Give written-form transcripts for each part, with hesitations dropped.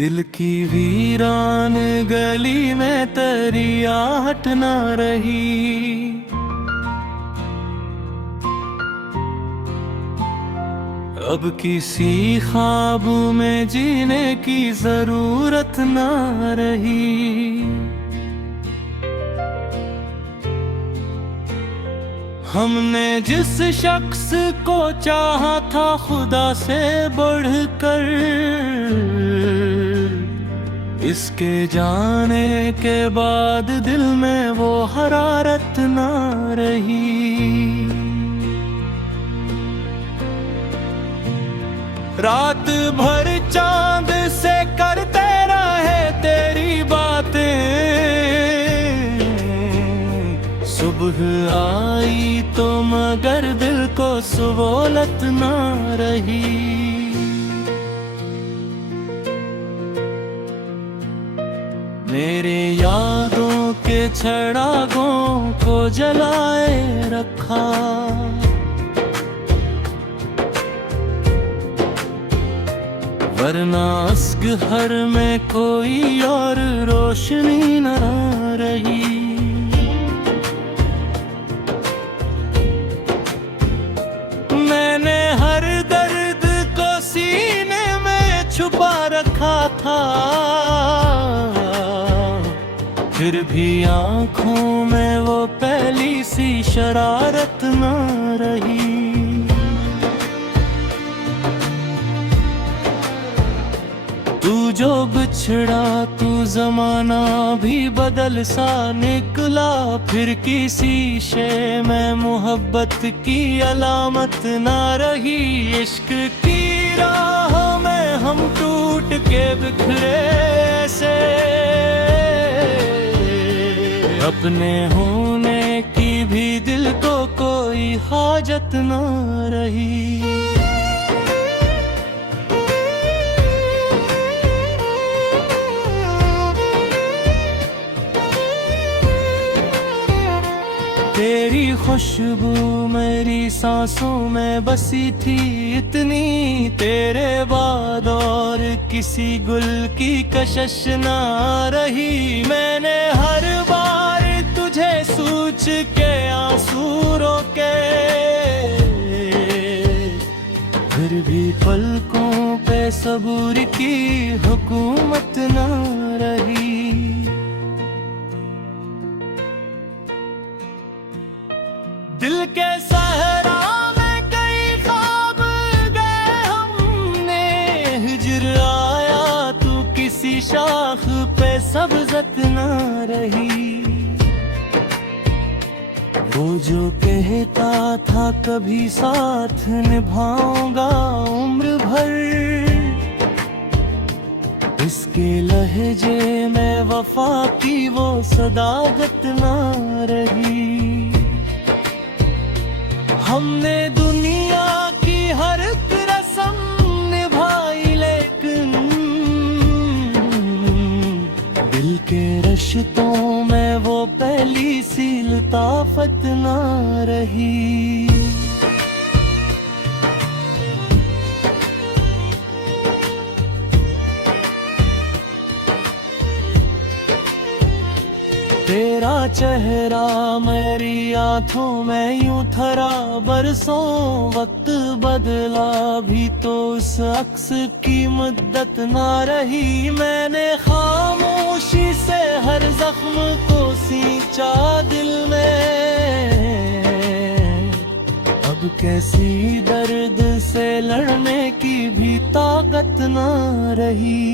दिल की वीरान गली में तेरी आहट ना रही। अब किसी ख्वाब में जीने की जरूरत ना रही। हमने जिस शख्स को चाहा था खुदा से बढ़कर, इसके जाने के बाद दिल में वो हरारत ना रही। रात भर चांद से करते रहे तेरी बातें, सुबह आई तो मगर दिल को सुबोलत ना रही। मेरे यादों के चिरागों को जलाए रखा, वरना असग़र में कोई और रोशनी न रही। मैंने हर दर्द को सीने में छुपा रखा था, फिर भी आँखों में वो पहली सी शरारत न रही। तू जो बिछड़ा तू जमाना भी बदल सा निकला, फिर किसी शे में मोहब्बत की अलामत ना रही। इश्क की राह में हम टूट के बिखरे से, अपने होने की भी दिल को कोई हाजत ना रही। तेरी खुशबू मेरी सांसों में बसी थी इतनी, तेरे बाद और किसी गुल की कशिश ना रही। मैंने हर बार तुझे सोच के आंसू रोके, फिर भी पलकों पे सब्र की हुकूमत ना रही। दिल के सहरा में कई ख्वाब गए हमने, हिजर आया तू किसी शाख पे सब्ज़त ना रही। वो जो कहता था कभी साथ निभाऊंगा उम्र भर, इसके लहजे में वफा की वो सदाकत ना रही। हमने दुनिया की हर एक रस्म निभाई, लेकिन दिल के रिश्तों में वो पहली सी लताफत ना रही। तेरा चेहरा मेरी आँखों में यूं थरा बरसों, वक्त बदला भी तो उस अक्स की मुद्दत ना रही। मैंने खामोशी से हर जख्म को सींचा दिल में, अब कैसी दर्द से लड़ने की भी ताकत ना रही।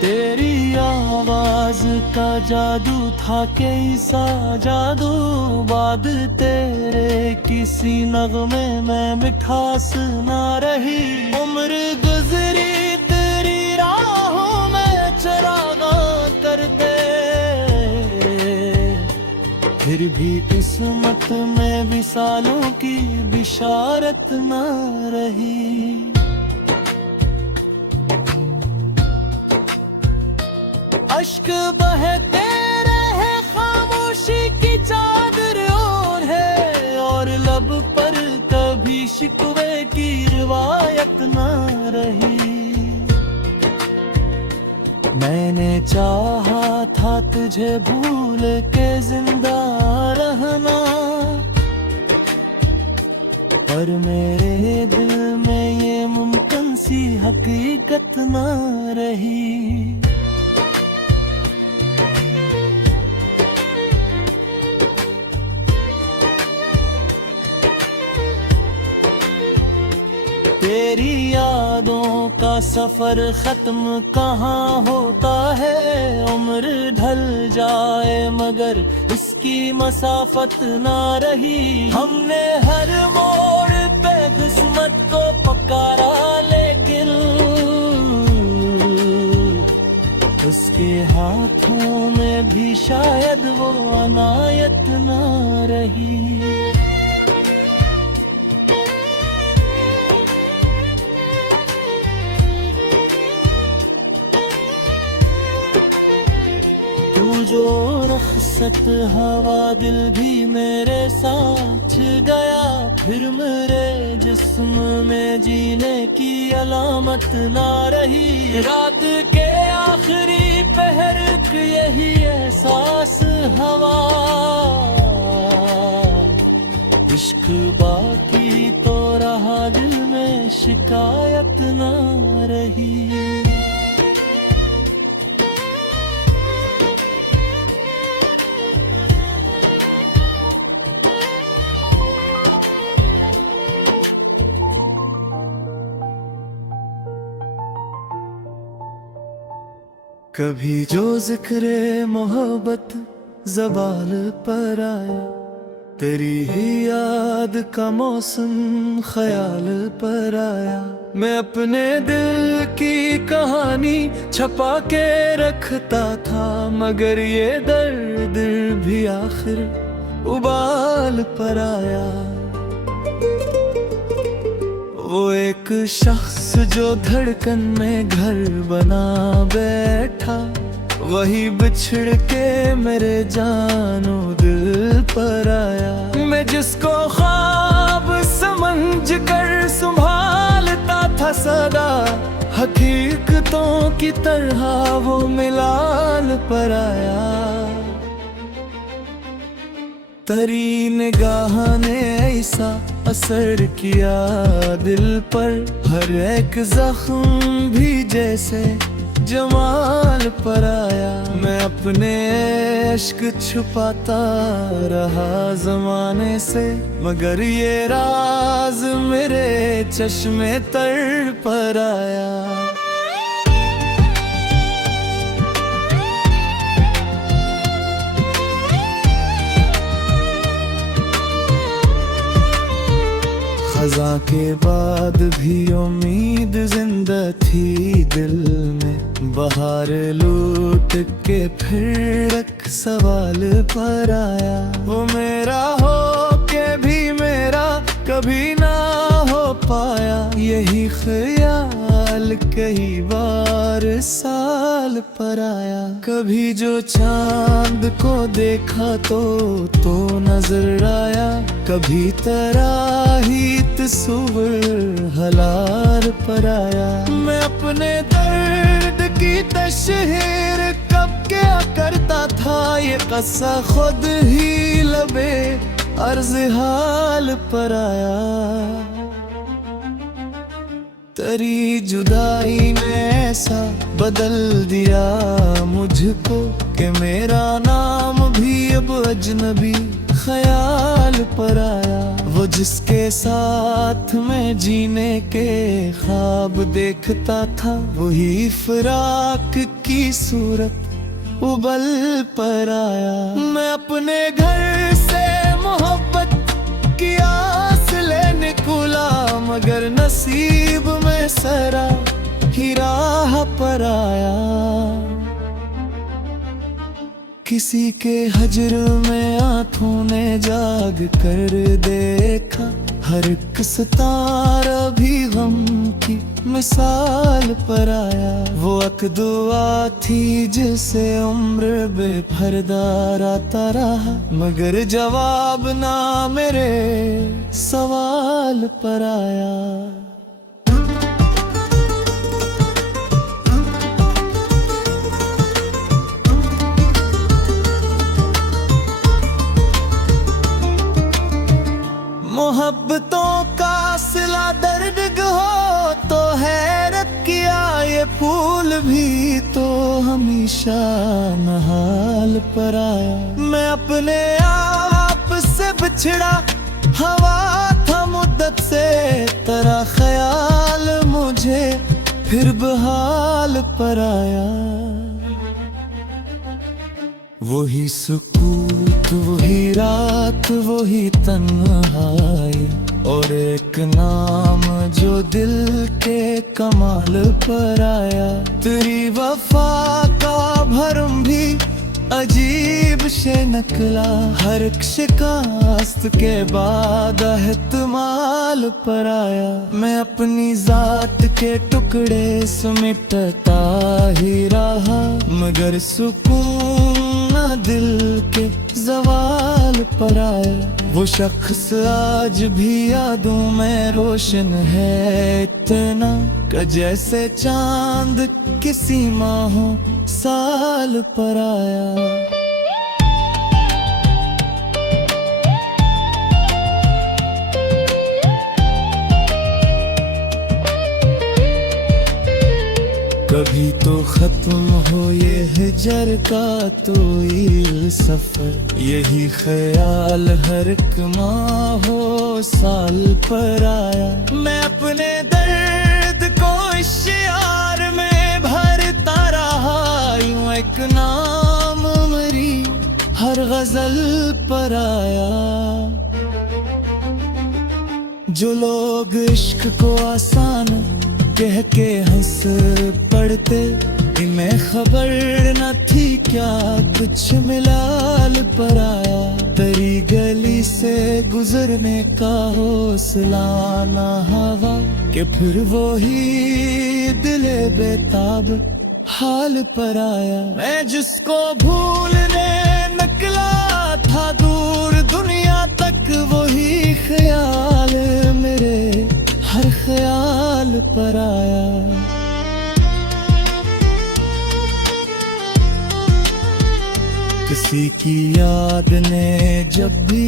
तेरी आवाज का जादू था कैसा जादू, बाद तेरे किसी नगमे में मिठास ना रही। उम्र गुजरी तेरी राहों में चरागा करते, फिर भी किस्मत में विसालों की बिशारत ना रही। अश्क बहते रहे खामोशी कोई शिकवे की रिवायत ना रही। मैंने चाहा था तुझे भूल के जिंदा रहना, पर मेरे दिल में ये मुमकिन सी हकीकत ना रही। तेरी यादों का सफर खत्म कहाँ होता है, उम्र ढल जाए मगर इसकी मसाफत ना रही। हमने हर मोड़ पे किस्मत को पकारा, लेकिन उसके हाथों में भी शायद वो अनायत ना रही। जो रख्सत हवा दिल भी मेरे साथ गया, फिर मेरे जिस्म में जीने की अलामत ना रही। रात के आखिरी पहर की यही एहसास हवा, इश्क बाकी तो रहा दिल में शिकायत ना रही। कभी जो जिक्रे मोहब्बत ज़बान पर आया, तेरी ही याद का मौसम ख्याल पर आया। मैं अपने दिल की कहानी छपा के रखता था, मगर ये दर्द भी आखिर उबाल पर आया। वो एक शख्स जो धड़कन में घर बना बैठा, वही बिछड़ के मेरे जानो दिल पर आया। मैं जिसको ख्वाब समझ कर संभालता था सदा, हकीकतों की तरह वो मिलाल पर आया। तेरी निगाह ने ऐसा असर किया दिल पर, हर एक जख्म भी जैसे जमाल पर आया। मैं अपने इश्क छुपाता रहा ज़माने से, मगर ये राज मेरे चश्मे तर पर आया। ख़ज़ा के बाद भी उम्मीद जिंदा थी दिल में, बहार लूट के फिर एक सवाल पर आया। वो मेरा हो के भी मेरा कभी ना हो पाया, यही ख्याल कई बार साल पर आया। कभी जो चांद को देखा तो नजर आया, कभी तराही तस्वीर हलार पर आया। मैं अपने दर्द की तशहीर कब क्या करता था, ये क़स्सा खुद ही लबे अर्ज़ हाल पर आया। तेरी जुदाई ने ऐसा बदल दिया मुझको कि मेरा नाम भी अब अजनबी ख्याल पर आया। वो जिसके साथ मैं जीने के ख्वाब देखता था, वही फिराक की सूरत उबल पर आया। मैं अपने घर से मोहब्बत की आस ले निकला, मगर नसीब में सरा ही राह पर आया। किसी के हजर में आँखों ने जाग कर देखा, हर एक सितारा भी गम की मिसाल पर आया। वो एक दुआ थी जिसे उम्र बेफरदार आता रहा, मगर जवाब ना मेरे सवाल पर आया। मोहब्बतों का सिला दर्द हो तो हैरत किया ये फूल भी तो हमेशा नहाल पर आया। मैं अपने आप से बिछड़ा हवा था मुद्दत से, तेरा ख्याल मुझे फिर बहाल पर आया। वही सुकूत वही रात वही तन्हाई, और एक नाम जो दिल के कमाल पर आया। तेरी वफा का भरम भी अजीब से निकला, हर एक शिकस्त के बाद एहतमाल पर आया। मैं अपनी जात के टुकड़े समेटता ही रहा, मगर सुकून दिल के जवाल पर आया। वो शख्स आज भी यादों में रोशन है इतना, कि जैसे चांद किसी माहों साल पर आया। कभी तो खत्म हो ये हिजर का तो ये सफर, यही ख्याल हर एक माह हो साल पर आया। मैं अपने दर्द को इश्यार में भरता रहा, यूं एक नाम मेरी हर गजल पर आया। जो लोग इश्क को आसान कह के हंस पड़ते, इन्हें खबर न थी क्या कुछ मिलाल पर आया। तेरी गली से गुजरने का हौसला ना हवा, कि फिर वो ही दिले बेताब हाल पर आया। मैं जिसको भूलने निकला था दूर दुनिया तक, वही ख्याल मेरे हर ख्याल पर आया। किसी की याद ने जब भी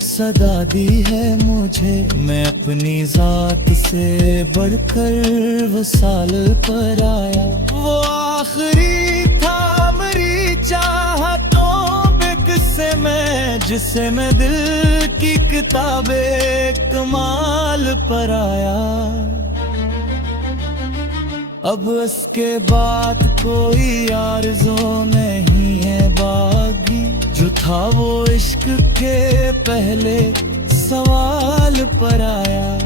सदा दी है मुझे, मैं अपनी जात से बढ़कर वसाल पर आया। वो आखिरी था मेरी चाहतों पे किस्से में, जिससे मैं दिल की किताबे कमाल पर आया। अब इसके बाद कोई आरज़ू नहीं है बागी, जो था वो इश्क के पहले सवाल पर आया।